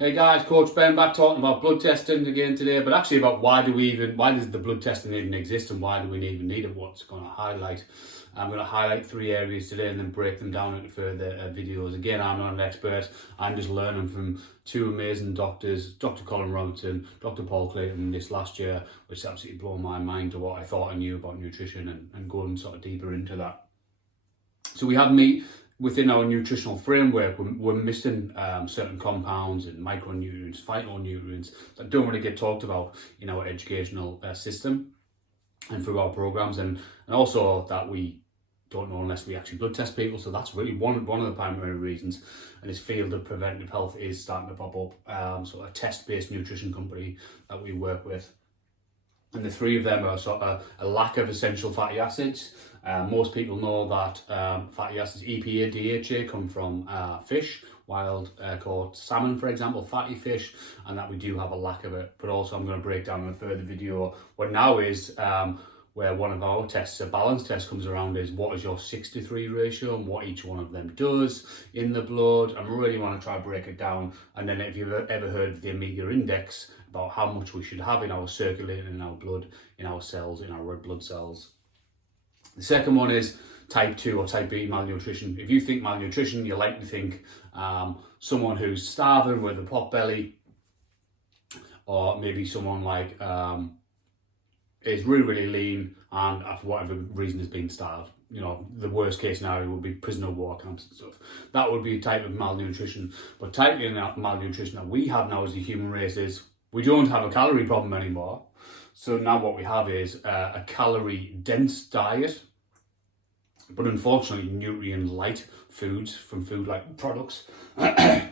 Hey guys, Coach Ben back talking about blood testing again today, but actually about why does the blood testing even exist and why do we even need it? What's going to highlight? I'm going to highlight 3 areas today and then break them down into further videos. Again, I'm not an expert. I'm just learning from 2 amazing doctors, Dr. Colin Robertson, Dr. Paul Clayton this last year, which absolutely blew my mind to what I thought I knew about nutrition and going sort of deeper into that. So we have meat within our nutritional framework. We're missing certain compounds and micronutrients, phytonutrients that don't really get talked about in our educational system and through our programs, and also that we don't know unless we actually blood test people. So that's really one of the primary reasons. And this field of preventive health is starting to pop up. So a test-based nutrition company that we work with. And the 3 of them are sort of a lack of essential fatty acids. Most people know that fatty acids, EPA, DHA, come from fish, wild caught salmon, for example, fatty fish, and that we do have a lack of it. But also I'm going to break down in a further video what now is where one of our tests, a balance test, comes around is what is your 6-to-3 ratio and what each one of them does in the blood. I really want to try to break it down. And then if you've ever heard of the Omega Index, about how much we should have in our circulating, in our blood, in our cells, in our red blood cells. The second one is type 2 or type B malnutrition. If you think malnutrition, you like to think someone who's starving with a pot belly, or maybe someone like is really lean and for whatever reason has been starved. You know, the worst case scenario would be prisoner of war camps and stuff. That would be a type of malnutrition. But type of malnutrition that we have now as a human race is we don't have a calorie problem anymore. So now what we have is a calorie dense diet, but unfortunately nutrient light foods from food like products. And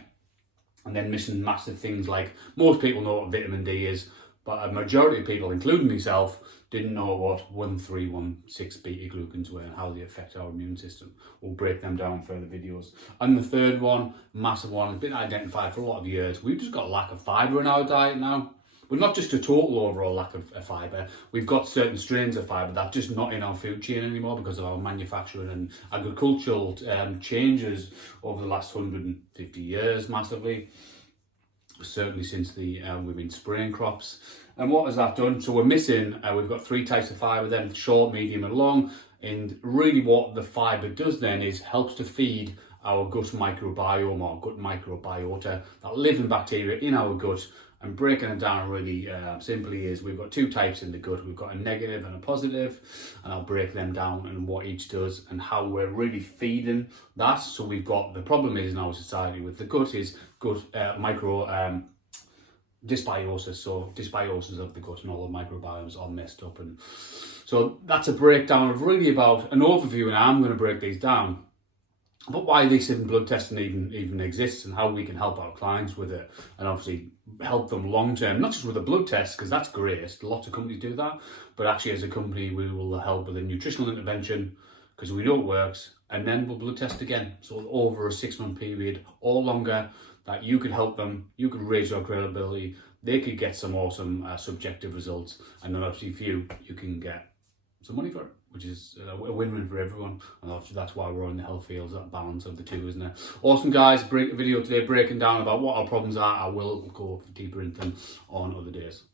then missing massive things like, most people know what vitamin D is, but a majority of people, including myself, didn't know what 1,3,1,6 beta glucans were and how they affect our immune system. We'll break them down in further videos. And the third one, massive one, has been identified for a lot of years. We've just got a lack of fibre in our diet now. But not just a total overall lack of fibre. We've got certain strains of fibre that are just not in our food chain anymore because of our manufacturing and agricultural changes over the last 150 years massively. Certainly since we've been spraying crops. And what has that done? So we're missing, we've got 3 types of fibre then, short, medium and long. And really what the fibre does then is helps to feed our gut microbiome or gut microbiota, that living bacteria in our gut. And breaking it down really simply is we've got 2 types in the gut. We've got a negative and a positive, and I'll break them down and what each does and how we're really feeding that. So we've got, the problem is in our society with the gut is gut dysbiosis. So dysbiosis of the gut and all the microbiomes are messed up. And so that's a breakdown of really about an overview, and I'm going to break these down. But why this blood testing even exists and how we can help our clients with it, and obviously help them long term, not just with a blood test, because that's great, lots of companies do that, but actually as a company we will help with a nutritional intervention because we know it works, and then we'll blood test again. So over a 6-month period or longer, that you could help them, you could raise your credibility, they could get some awesome subjective results, and then obviously for you can get some money for it, which is a win-win for everyone. And obviously that's why we're in the health fields, that balance of the 2, isn't it? Awesome guys, video today breaking down about what our problems are. I will go deeper into them on other days.